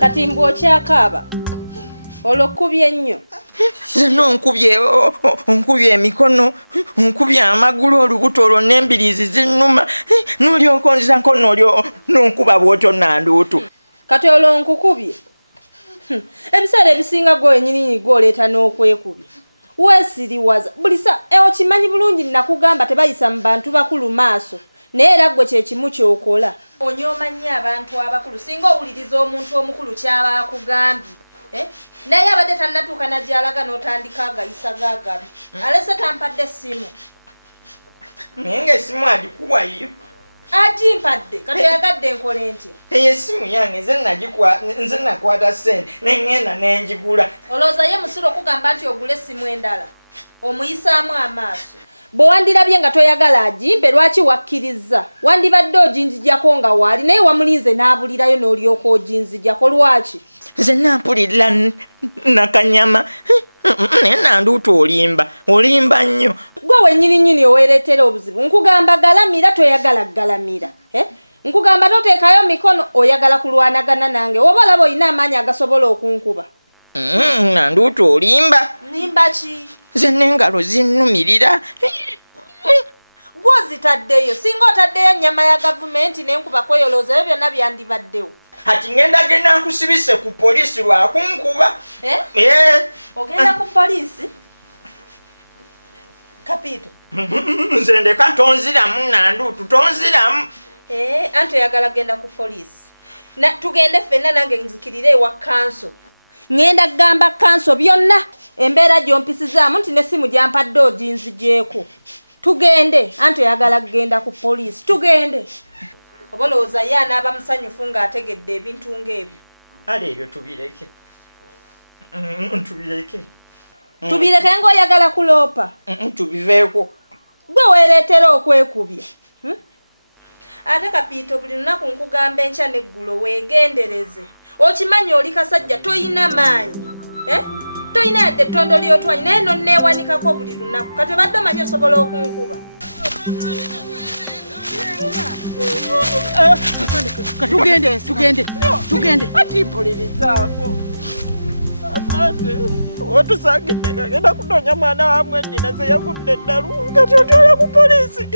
Kati mbw'okyakaaba olw'okkubye nnyo. Zino nkubye emikono, nkubye amagulu, olubuto olwo n'embiriizi zinnuma, n'olyoka onziza nkono olyo n'onkuba bw'otyo nanduutu. Kati olwo nkukubye. Ebiseera ebisinga gwenyini gw'oleeta n'okwekubya. Weesiriwaza buli okimanyi bulungi nakugamba tebayisa mu bantu bakulu maaso. Naye era gwe kye kimu ky'okola. Onyooma nnyo abantu abakulu singa owuliriza omuntu omukulu ky'aba akugambye. Naye abadde tannatuuka nagyalaga n'otandika agayisa gaagabi. Alese tampadde essimu. Naye ng'essimu agikuwayo. Agimpadde kati yagadde nkole ntya? Eyo essimu yange nze nakwata ssente n'engenda n'engigula. Olowooza ye musiro okugamba nti ogule essimu endala omuyisaamu amaaso. Bwe wandirabye nga toyagala agimpe lwaki wakkiriza? Wandibadde oginzijjako nga waali naye wamulinze n'abulirayo n'olyoka oginzijjako lwaki? Nze nampulirira nakanyama naye nanduutu olimba nnyo. Gwe wennyini oweereetera obuzibu. Nkugamba galamira toyagala galamira. Nkugamba toteekayo mikono oyagala kulwanagana nange. Oba olaba olina amaanyi agasobola okunkuba. Nanduutu olimba. Nimba ki? Nze n'engalo zinnumirira. Gwe ozitaddeyo. Singa otaddeyo ennyama ya gavumenti n'enkuba kweyolooza ebyo byonna byandibaddewo. Ati ngenda nkusibise ku poliisi lwakunkuba. Ogenda ku poliisi? Kapito. Nze ndeka tonziramu nanduutu tonziramu. Anti oyagala genda ku poliisi. Tugende ffenna nange nzikirire ewa kanso. Ngenda kugamba kanso byonna embeera gy'ompisizaamu nti n'essimu gyampadde oginzigyeko. Tugende anti oyagala kugenda ku poliisi. Tugende. Obalowooza ye anaaba musanyufu ng'ategedde ebintu ng'ebyo. Ale ebyo tubireke. Tubireke ng'oyagala kuloopa. Tubiveeko. Gwe weereetera okwekubya. Ate Kapiito buli lunaku nkugamba enkya n'eggulo weegendereze. Okimanyi oli kasajja toyina maanyi. Toyina yadde ettondo ly'otwanyi naye nonneewanikako buli lunaku. Kati obadde omanyi osobola okunkuba. Tugende. Atipulirizaako. Afande, watusangidde ng'agenda kunoonya mwana wa mwannyinaze yagudde eddalu kati otwala ku poliisi.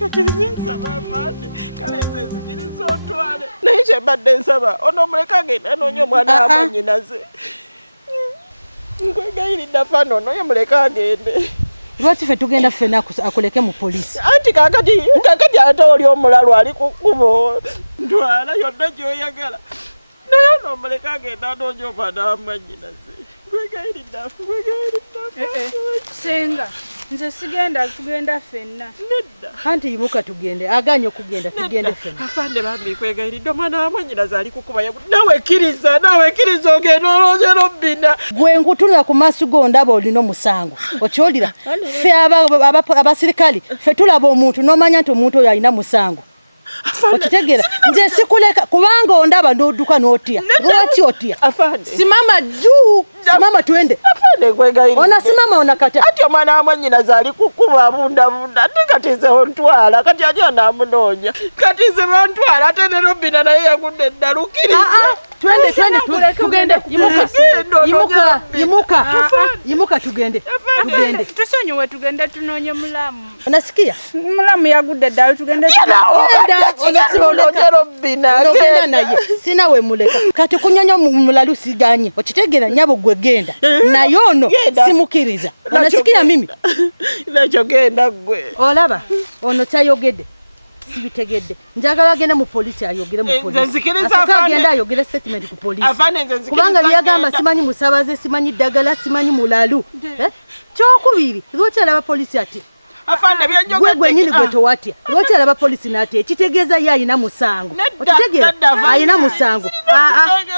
Kati nsaba afande, kale nze nzikiriza otwale. Naye kye mbadde nsaba onoomuleka agenda anoonya omwana wa mwannyinaze. Nkwegayiridde afande onooye muleka agende. Lwaki ffe tugenda ffenna akuleke mu poliisi? Anti kakati ate oli omulalu ali ku kkubo. Ntwala yonna gy'oyagala. Naye onoomuleka agenda anoonya omwana wa mwannyinaze. Nkwegayiridde. Senga, nze sigenda tugenda ffenna. Nedda. Anti yimuka tugende. Aganye okugenda tugende ffenna. Afande bambi nkwegayiridde omwana wa mwannyinaze ali kukuba nawe kkiriza ogenda olonye n'obbina. Gwe nkutunula ku maaso go ndaba olina omusango. Okyolira? Ffe abasirikale ffe tulaba omuntu n'omanya nti omuntu oyo alina musango. Okitegeera nze sikuleka kubanga ondaba n'odduka n'otya. Lwaki otya? Simama juu. Simama twende. Afande nkwegayiridde. Ona simama ona kata. Ati omwana wa mwannyinaze ali kukuba bunda. Ate kati nze ontwala kati ani anaamunoonya. Kati nze bantwala ate ne Robina naye yagudde eddalu kkiriza. Twende tugende. Yimuka tugende. Tusonyiwe tugende tunoonye mulamu. Onasikia? Mulamu yagudde eddalu tugende. Onogenda naye. Sina we muleka. Kati kunyonya mulalu siganye. Okitegeera nyabo gwe genda. Naye ono simukiriza. Onasikia mimi? Nakyo genda gwe. Olaba ono kyayogedde. Sibitegedde. Njagala agenda mu poliisi ayogere mu poliisi. Nzikiriza afande. Agenda ayogere statement ku poliisi. Afande nzikiriza. Kubanga byagamba simanyi musabaze, simanyi ddagala, simanyi mulalu. Kyokubiri, lwaki alaba poliisi ati? Afande byanjogedde. Gwe nyini gwe towatya. Lwaki alaba poliisi n'ate? Ekitegeeza ye alina musango. Okitegeera? Alina musango.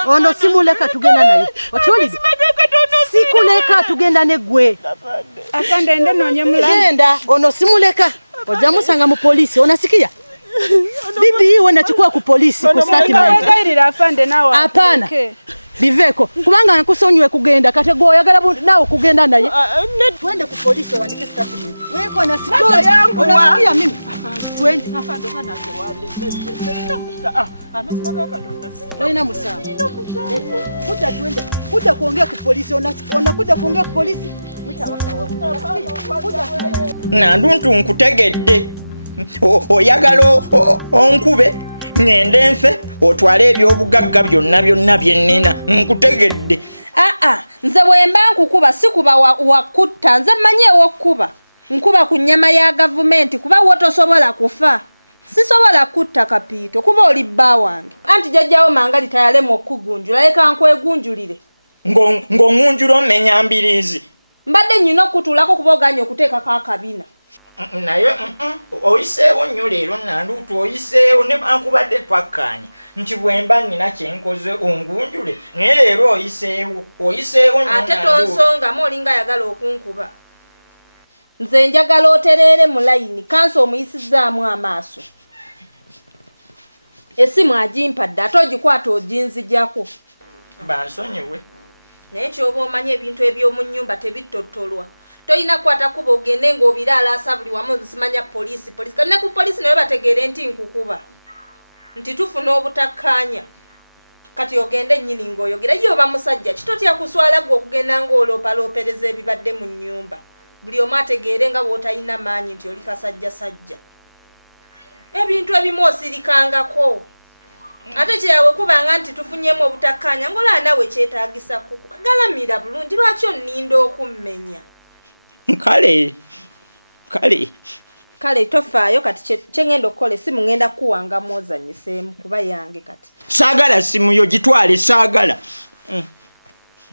Ono simuleka tugenda naye. Okiwulidde? Sikuleka tugenda ne gwe. Afande ende noonye mulamu. Genda, ono simuleka. Ojja musanga mu poliisi. Onasikia? Bibi iwe nachukua ku poliisi ku statement. Kairira afande nawe. Hapana. Biveko. Kubanga nkusonyiwe kugenda kate go oyagala nawe kugenda naye. Twende ku poliisi wandike statement. Weko na story yangu. Unasikia mimi? twende. Afande banange wale. Amazima ga Katonda. Toina musango. Kuja twende. Kuja kuongea ku polisi. Unakuja kuongea ku polisi. Mtawasa wewe. Kuja twende. Nanduntu nkutegedde. Oyagala onkube ngende nfe otwale ebyobugagga byonna byennina nkutegedde. Nze bwemba nkukuba sikuba wakutta nze mmanyi ewokkuba nkuba ku nnyama ya gavumenti kuba wotosobola kufa sisobola kutta Kapiito kuba oli bba wange anti jjajjawo mangali tayalema okugunjula leka nkwegunjulire ng'ongunjula omenya mbiriizi mbadde nnyina okutulako kuba oganye okuteekako akabina naye oyiseewo nnyo leero Nanduutu oyiseewo ne bankubadde twakkaanya nti bwemba nnina kyenkoze ongunjule naye leero oyiseewo ate tonsongamu olinga ayagala okunkuba nze njagala otereere mu layini kanso omuyisizaamu amaaso esimu agimpadde ate ogikwata oginzijako bansonyiwe naye kyoba omanye ebintu eby'omu nnyumba tebittotolwa toyina kwata kuba ogende ng'obiraalaasa buli wamu nzimanya polisi kane ku polisi naye bategeere nti nkukuba nti tufuna obutakkaanya kati ogende nnyini ng'oyogera ye oba musajja kitotya kuswala gwe okugenda ng'oloopaloopereza ebibadde mu nnyumba buli omu ategeere nga bw'otalina maanyi nti oli kasajjasajja ebintu ebimu osirikangako ate kyawe kubanga nti tufunyemu obutakkaanya ng'olaba nawe kyetaagisa kukuba galamira bulungi lwaki onninda okummenya kale tofaayo kati kyengenda okukola esimu ngenda kuwanga mwozanyiseemu kuba yange kati saagala simu yo gitwale saagala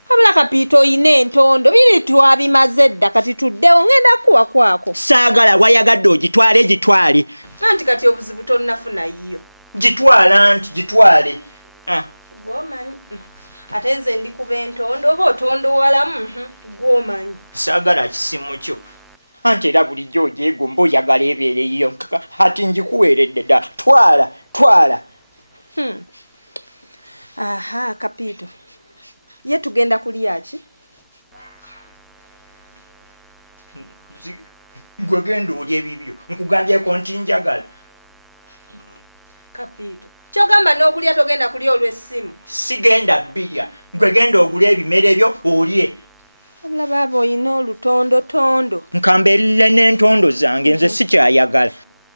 abula Kapiito oyina entondo biri twabimaze dda kati tuddewo ngenda kuwa kwako saagala wayagadde ogitwale anti kati obuzibu tonnafuna yiyo gitwale gwomanyi ate nze ndi kuba entondo oba otondowalamu gwomanyi saagala kisimu kyo anti era bulijjo ogyegomba oyagala ebeereyo ati njikuweeredde dda twala aha Kapiito ye tugenda kulya ki gwe genda olya ebibyo nkugambyeko nti njagala Kapiito kyogamba n'okulya togenda kulya olw'essimu sigenda birya gwe genda ogula ebimere byo olye abula baaba oyina olutondotondo nkambeerire n'entondo zange nze sikyayagala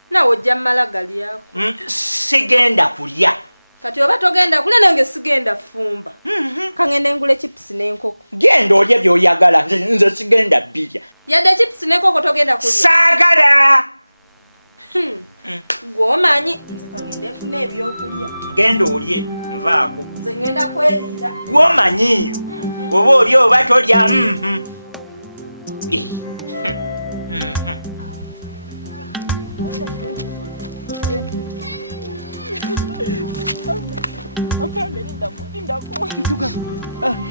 nawe ojja mmala galyako sigenda kulya kati oba togenda kulya nange sigenda fumba kangende ngule chips n'enkoko genda olye by'oyagala nze sigenda birya yadde chips n'enkoko togenda kulya saagala gwomanyi nze kangende nfuna ebyokulya genda olye nvaako nze ngenda kweriira gwomanyiyo oba olya oba tolya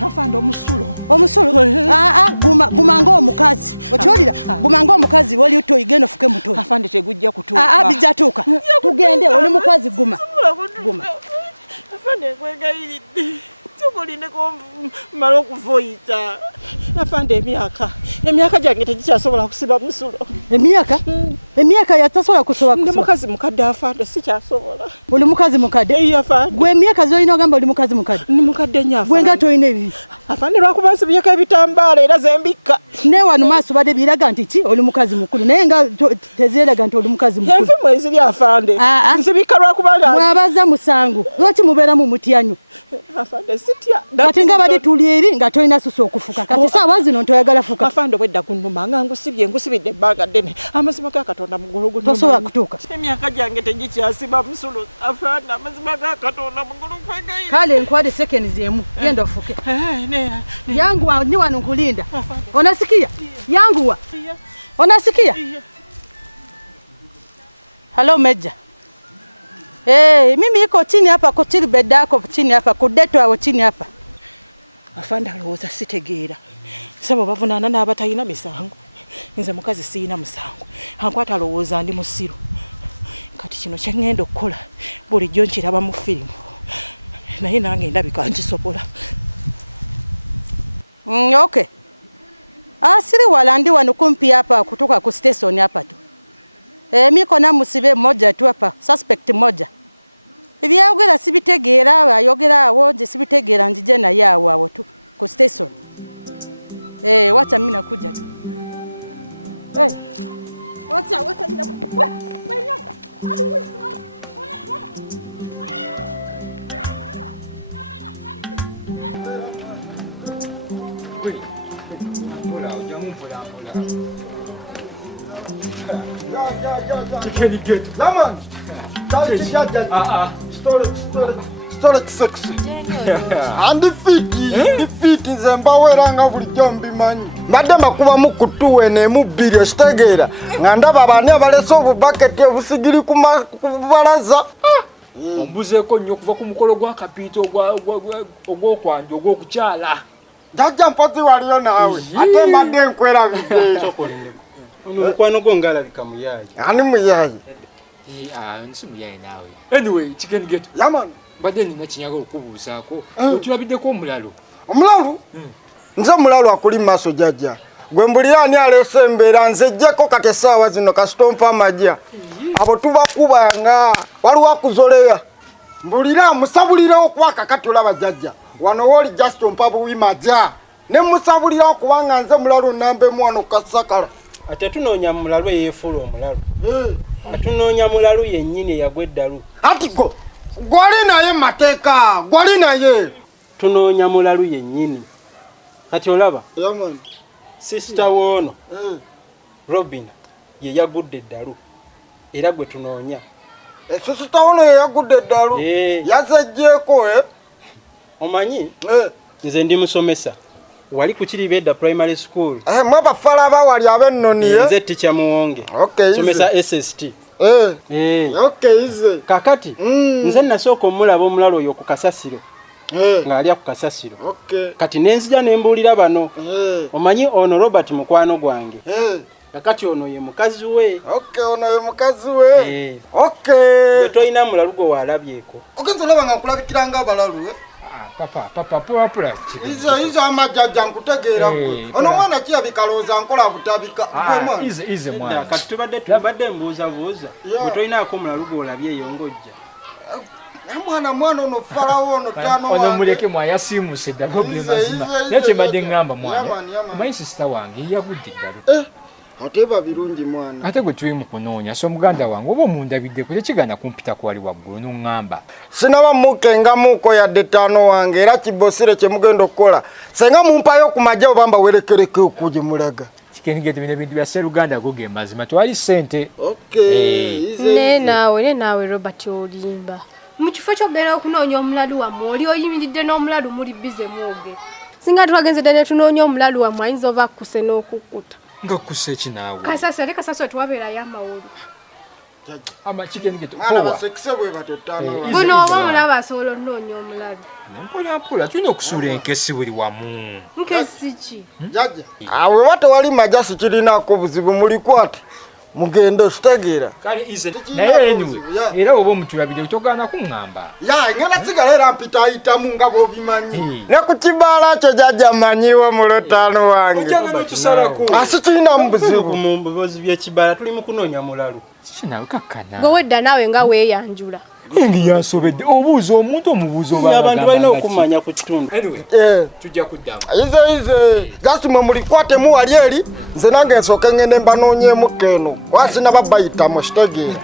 Afande omusulo gumanga omukazi okyolira gumanga omukazi wali utoyigeno fuke mutoyi afande tegujja kutuuka bijatuuka tugende oli mukazi guma afande nkwegayiridde tukulineko mala okuvoyita afande emyaka gyange tegikyasobola kusiba musulo emyaka yatasobola kusoba ndi mukazi mukadde afande sikyasobola oli mukazi mukadde eyi afande gwe emyaka zolina ogamba oli mukazi mukadde ndi mukadde nnyo afande gwe nga toyina ebibi afande lwakuba nsibyeko ebitambaala era zembikka ne wano maaso badde biraga nti ki oli mukazi mukulu naye nga teziraga nti oli mukazi mukulu envimu eziri afande nsibikka lwakubanga mwabaza musango lwaki mubeera mu mutyanyo afande sitya kati nga badde tuli eri nga tolina susu okufuka kati saawa zino ntoyagala fuka afande obwedda kunnuma nga ngusibidde ebbanga ddene amazima ga Katonda mugulu gunnuma tosobola kutuuka emyaka gyange tegikyasiba musulo afande amazima ga Katonda mugulu kwegayira kale nkwade seconds emu genda ofuke yanguwa ni wano nkulinda onasikia yanguwa onasikia halo meja mimi iko chini hapa kwa KIRIBEDDA yako chini hapa kudeto hapo chini hapa afande alowooza sitegeera sabo bavunaana n'abatalina misango nze mukazi siyina musango ankwata alowooza ndi musiru kati kino kyengenda okukola bulijjo nkiraba mu firimu naye nange ndabika nkisobola okay. Siri wala ndi wano kumpi hapa kutoka ku station hapa tu. Mikono musibe mmoja tu hapa, suspect mmoja. Ebyayogera sibitegeera, bayogera awo nje sibitegeera njije naye awo tu ku station. Wacha mimi nakuja tu. Wacha mimi nakuja. Andifiti zembaweranga bulijjo mbimanyi mbadde makuba mukutuwe nemubiri okitegeera nga ndaba abaani abalese obubaketi obusigiri ku balaza ombuzeeko nnyo okuva ku mukolo gw'akapiito ogw'okwanja ogw'okukyala jjajja mpozi waliyo naawe ate mbadde nkwerabidde ono mukwano gwo ngaalabika muyaayi ani muyaayi nsi muyaayi naawe anyway chicken get yaman mbadde nina kinyagala okubuuzaako otulabiddeko omulalo nze omulalo akuli mu maaso jjajja gwe mbulira ani aleese embeera nzejjeko kati essaawa zino kasitompa amajja abo tubakubanga waliwo akuzoleya mbulira musabulirewo kwaka kati olaba jjajja wano wooli jastompa buwimaja ne musabulirawo kubanga nze mulalo nambemu wano kasakala ate tunoonya mulalo yeefula omulalo atunoonya mulalo yennyini eyagwa eddalu ati go gwali naye mateeka gwali naye tunoonya mulalo yennyini kati olaba sisita woono Robina ye yagudde eddalu era gwe tunoonya sisita woono ye yagudde eddalu yazejjeeko omanyi nze ndi musomesa wali ku KIRIBEDDA primary school mwe bafala abawali ab'ennoni nze ticha muwonge somesa SST kakati nze nasooka omulaba omulalo oyo ku kasasiro ng'alya ku kasasiro kati nenzija ne mbuulira bano omanyi ono Robert mukwano gwange kakati ono ye mukazi we ono ye mukazi we gwe toyina mulalu gwe waalabyeko ogenza olaba nga nkulabikiranga abalalu papa pula izo amajjajja nkutegeera gwe ono mwana kirabikaloza nkola butabika ize mwana kati tubadde mbuuzabuuza gwe toyinaako mulalu gwe olabye eyo ng'ojja mwana ono falawo ono tano ono muleke mwayasiimuse ddago buli mazima naye kyembadde ŋŋamba mwana omanyi sisita wange yagudde eddalu ate babirungi mwana ate gwe tuli mu kunoonya so muganda wange oba omundabiddeko tekigana kumpita kwali waggulu n'oŋŋamba sinaba mukengamuuko yadde ttaano wange era kibosire kye mugenda okukola senga mumpayo ku majja oba mbawerekereko okugye mulaga kikenigete bino ebintu bya sseruganda go ge mazima twali ssente ne naawe Robert olimba mu kifo ky'ogenda okunoonya omulalu wammwe oli oyimiridde n'omulalu muli bize mwoge singa twagenze ddala tunoonya omulalu wammwe ayinza ova akkuse n'okukkuta nga kusse ki naawe kasasiro twabeerayo amawolu amakikenigete buno oba omulaba asobola onoonya omulalu mpolampola tulina okusuula enkesi buli wamu nkesi ki jjajja awe oba tewali majja sikirinaako buzibu mulikwate mugende okitegeera naye anyway era oba omutulabire togaana kuŋŋamba ngenda sigala era mpitaayitamu nga bw'obimanyi ne ku kibaala kyo jjajja mmanyiwo mu lutaano wange asikirinamu buzibu mu bibozi by'ekibaala tuli mu kunoonya mulalu kinawe kakkana gwe wedda naawe nga weeyanjula engi yansobedde obuuza omuntu omubuuza abantu balina okumanya ku kitundu tujja kuddamu ize just mwe mulikwate muwali eri nze nange nsooke ŋŋende mbanoonyeemuko eno wasina babayitamu kitegeera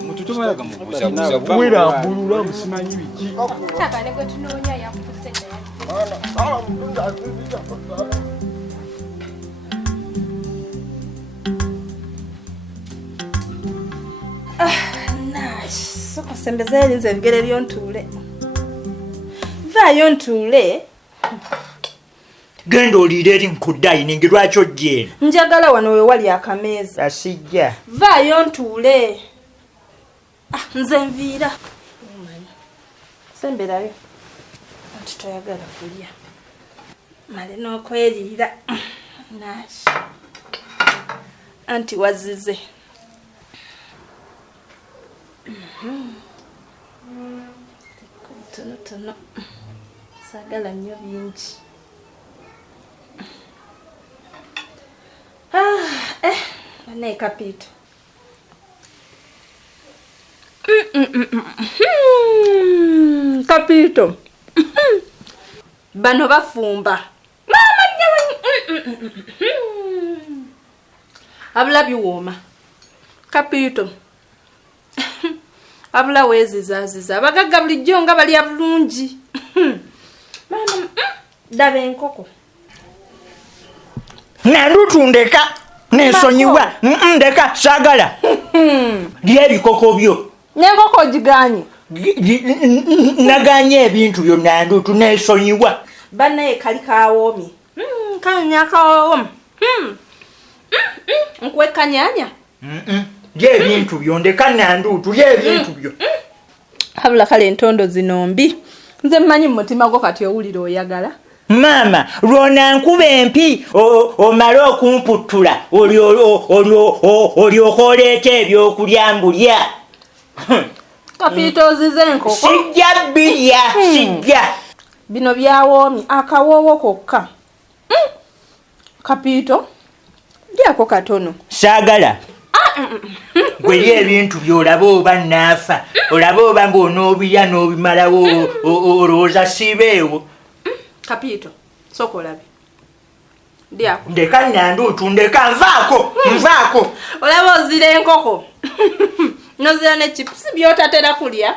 omuntu tomalaga mubuuzabuuza werambulula musimanyi biki takane gwe tunoonya yakuse soko sembeza elinze ebigere byontuule vaayo ntuule genda oliira eri nkudayini lwaki ojja eno njagala wano we wali akameeza asijja vaayo ntuule nze nviira semberayo anti toyagala kulya male n'okweriira naki anti wazize tono sagala nnyo bingi bane kapito Kapito. Bano bafumba. Abula biwoma. Kapito. Abula wezizaziza. Abagagga bulijjo nga bali abulungi. Mama, dabe enkoko. Nalutundeka nesonyiwa ndeka sagala. Lye bikoko byo. N'enkoko giganye. Naganye ebintu byonna ndutu nesonyiwa. Bannaye kali kawomi. Kanya kawomi. Nkwe kanyanya. Lye ebintu byo ndeka nandutu lye ebintu byo. Habula kale entondo zinombi. Nze mmanyi mutima gwo kati owulira oyagala. Mama, lwona nkuba empi omale okumputula olyokoleeta ebyokulya mbulya. Kapito ozize enkoko. Sijja birya, sijja. Bino byawoomi akawoowo kokka. Kapito, lyako katono. Saagala. Gwe lye ebintu by'olaba oba naafa. Olaba oba ng'onoobirya n'obimalawo olowooza siibeewo. Kapito, soko labi. Lyako. Ndeka nanduutu, ndeka nvaako. Olaba ozira enkoko. Nozira ne chips byotatera kulya.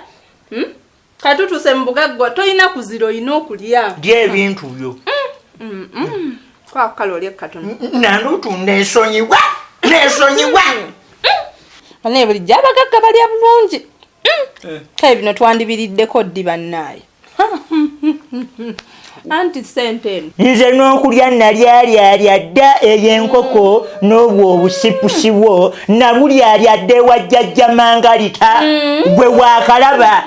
Katutuse mbugaggwa toyina kuzira oyina okulya. Lye ebintu byo. Kwa kalori katono. Nanduutu nesonyiwa. Ane bulijjo abagagga bali abulungi. Kale bino twandibiriddeko ddi bannaaye. Anti senteni. Nze n'okulya nalyalya dda ey'enkoko n'obwo obusipusiwo nabulyalya dda ewa jjajja Mangalita gwe waakalaba.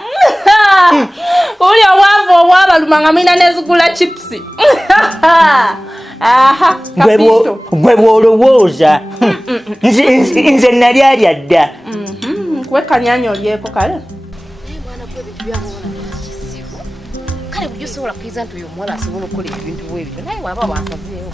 Uli obwavu obwabaluma nga mulina nezigula chipsi. Aha, Kapito. Gwe bw'olowooza. Nze nalyalya dda. Kwe kanyanya olyeko kale. Kale bujjo sobola kuyiza nti oyo omuwala asobola okukola ebintu bwebyo naye waba wansazeewo.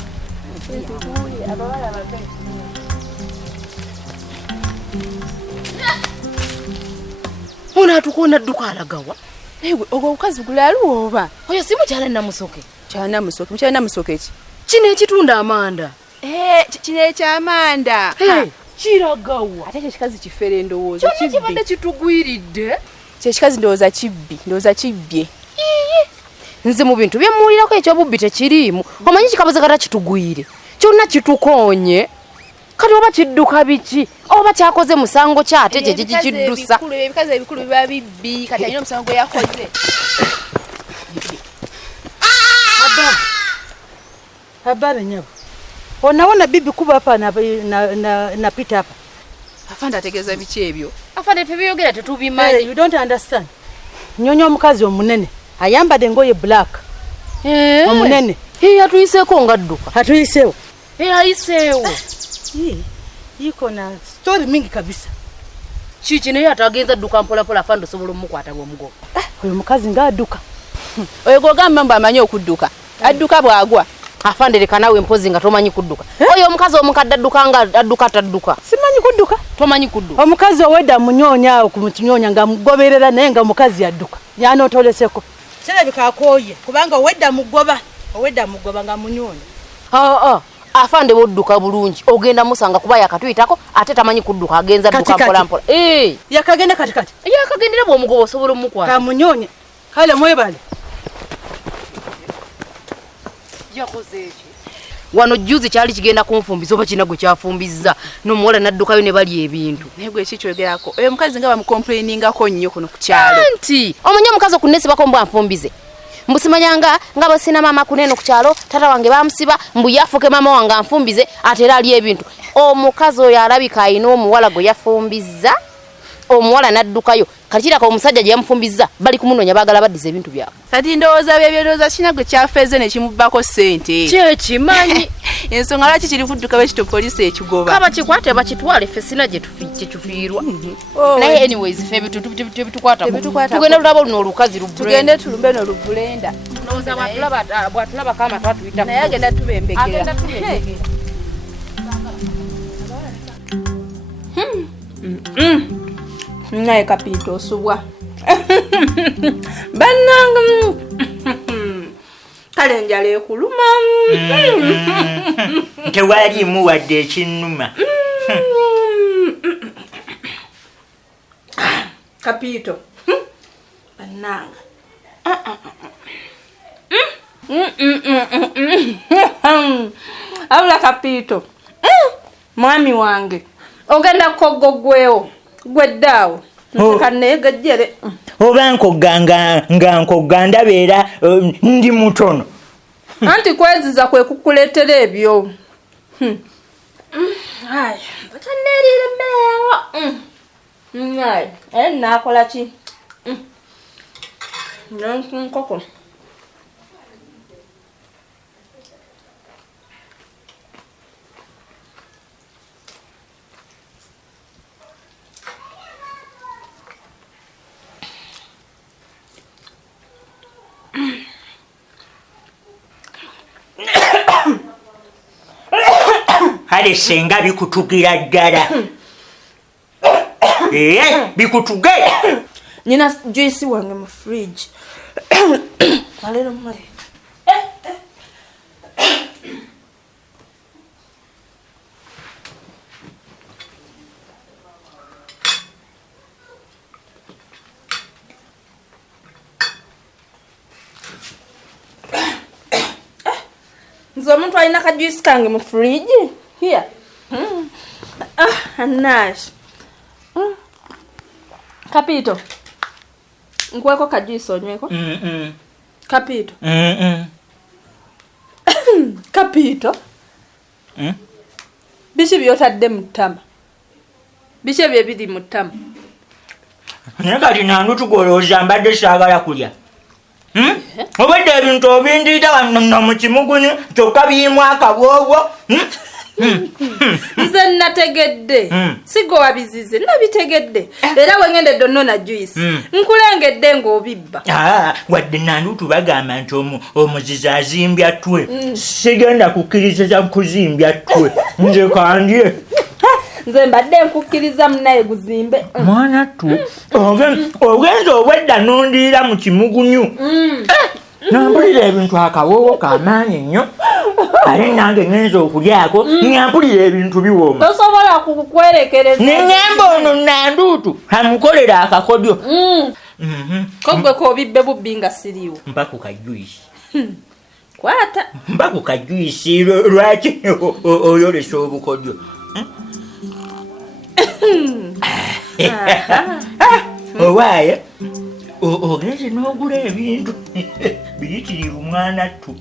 Ono atukonda dduka alagawa. Ewe ogwo obukazi gulalu oba? Oyo si mukyala Namusoke. Kyana musoke, mukyala Namusoke eki? Kino ekitunda amanda. Kino ekyamanda. Kiragawa. Ate ekikazi kifere ndowooza kibbi. Kyonna kibadde kitugwiridde. Ekikazi ndowooza kibbi, ndowooza kibbye. Nze mu bintu byemuwulirako ekyobubbi tekiriimu. Omanyi kikabuze kata kitugwire. Kyonna kitukoonye. Kati oba kidduka biki? Oba kyakoze musango kyate kye kikiddusa. Ebikazi ebikulu biba bibbi, kati alina omusango gwe yakoze. Habari nyabo. Onaona bibi kuba hapa na pita hapa. Afande ategeeza biki ebyo? Afande tebiyogera tetubimanyi. You don't understand. Nyonyo omukazi omunene ayambadde ngoye black. Omunene. Atuyiseeko nga dduka. Atuyiseewo. Ayiseewo. Yiko na story mingi kabisa. Kiki naye atagenza dduka mpola afande osobola omukwata bw'omugoba. Oyo mukazi nga adduka. Oyo gogamba mba amanyi okudduka. Adduka bwagwa. Afande leka nawe mpozi nga tomanyi kudduka. Oyo omukazi omukadde adduka nga adduka tadduka. Simanyi kudduka. Tomanyi kudduka. Omukazi owedda munyonya awo kumutunyonya nga mugoberera naye nga mukazi adduka. Yana otoleseko. Kirabika akooye kubanga owedda mugoba nga munyonya. Afande bodduka bulungi. Ogenda musanga kuba yakatuyitako ate tamanyi kudduka agenza dduka mpola. Yakagenda katikati. Yakagendera bw'omugoba osobola omukwata. Kamunyonye. Kale mwebale. Wano juzi kyali kigenda kunfumbiza oba kinago kyafumbizza n'omuwala naddukayo ne bali ebintu. Nego ekikyogerako. Oyo mukazi nga bamukomplainingako nnyo kuno ku kyalo. Anti omanyi omukazi okunesibako mbu anfumbize. Mbusimanyanga nga basina mama kuneno ku kyalo tata wange bamusiba mbu yafuke mama wange anfumbize ate era ali ebintu. Omukazi oyo alabika ayina omuwala gwe yafumbiza. Omuwala naddukayo kalikirako omusajja gye yamufumbiza bali kumunonya baagala baddize ebintu byabwe. Kati ndowooza byebyoza kinagwe kyafeeze ne kimubbako ssente. Kye kimanyi. Ensonga lwaki kiri kudduka bwekito poliisi ekigoba. Kaba kikwate bakitwale ffe sina gye tufiirwa. Naye anyways ffe tebitukwata. Tugenda tulaba luno olukazi lubulenda. Tugende tulumbe no lubulenda. Ndowooza bwatulaba kama twatuyita. Naye agenda tubembekera. Agenda tubembekera. Naye Kapito osubwa. Bannanga. Kale njala ekuluma. Tewalimu wadde ekinnuma. Kapito. Bannanga. Abula Kapito. Mwami wange. Ogenda kogogweo. Gweddaawo. Kanegajjere. Oba nga nkoganda beera ndi mutono. Anti kweziza kwe kukuleetera ebyo. Hai, batanneerire mmere yango. Naakola ki? Nkoko. Hale senga bikutugira ddala. Bikutuge. Nina juice wange mu fridge. Alero mare. Nzo omuntu alina ka juice kange mu fridge. Here. Nice. Kapito. Nkweko ka juice onyweko? Kapito. Kapito. Biki byotadde mu ttama? Biki ebyo ebiri mu ttama? Naye kati nandu tugolooza mbadde saagala kulya. Obadde ebintu obindiita wano mu kimugunyu kyokka birimu akabwobo. Nze nategedde. Sigo wabizize nabitegedde. Era wengendedde onnona juice. Nkulengedde ng'obibba. Wadde nandu tubagamba nti omuzizi azimbya ttwe. Sigenda kukkiriza kuzimbya ttwe. Nze kandye. Nze mbadde nkukkiriza munaye guzimbe. Mwana tu. Ogenza obwedda nondiira mu kimugunyu. Nampulira ebintu akawoowo kamaanyi nnyo. Ale nange ngenza okulyako nampulira ebintu biwooma. Tosobola kukwerekereza. Neŋŋamba ono nanduutu amukolera akakodyo. Kogwe k'obibbe bubbi nga siriiwo. Mpa ku kajuyisi. Kwata. Mpa ku kajuyisi lwaki oyolesa obukodyo. Owaaye ogenze n'ogula ebintu biyitirivu mwana tu.